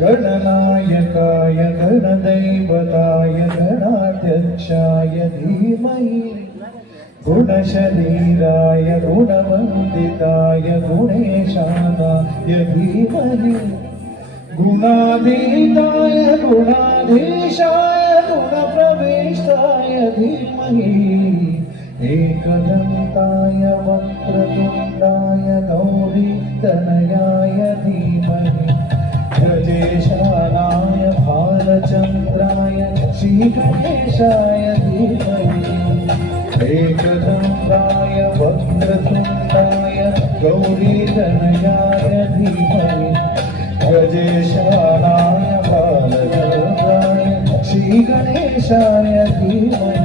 गणनायकाय गणदैवताय गणाध्यक्षाय धीमहि गुणशरीराय गुणवन्दिताय गुणेशानाय धीमहि गुणातीताय गुणाधीशाय गुणप्रविष्टाय धीमहि एकदन्ताय वक्रतुण्डाय गौरीतनयाय धीमहि गजेशानाय भालचन्द्राय श्रीगणेशाय धीमहि एकदन्ताय वक्रतुण्डाय गौरीतनयाय धीमहि गजेशानाय भालचन्द्राय श्रीगणेशाय धीमहि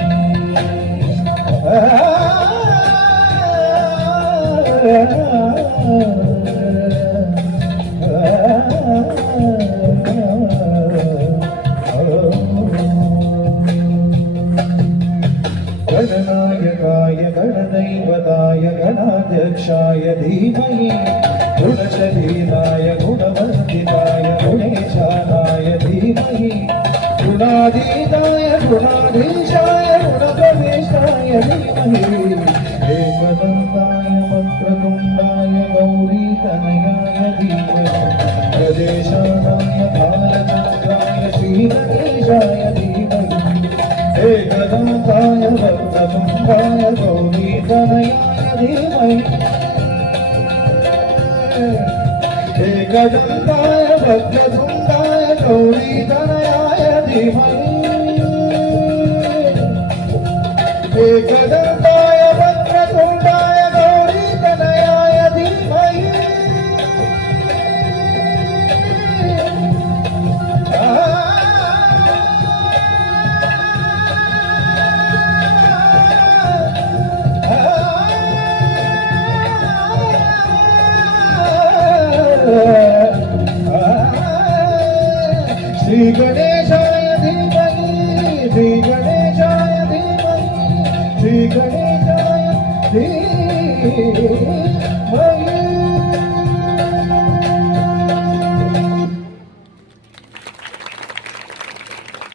गणनायकाय गणदैवताय गणाध्यक्षाय धीमहि गुणशरीराय गुणवन्दिताय गुणेशानाय धीमहि गुणातीताय गुणाधीशाय गुणप्रविष्टाय धीमहि एकदन्ताय वक्रतुण्डाय गौरीतनयाय धीमहि गजेशानाय भालचन्द्राय श्रीगणेशाय धीमहि एकदन्ताय वक्रतुण्डाय गौरीतनयाय धीमहि एकदन्ताय वक्रतुण्डाय गौरीतनयाय धीमहि एकदन्ताय वक्रतुण्डाय गौरीतनयाय धीमहि श्री गणेशाय धीमहि श्री गणेशाय धीमहि श्री गणेशाय धीमहि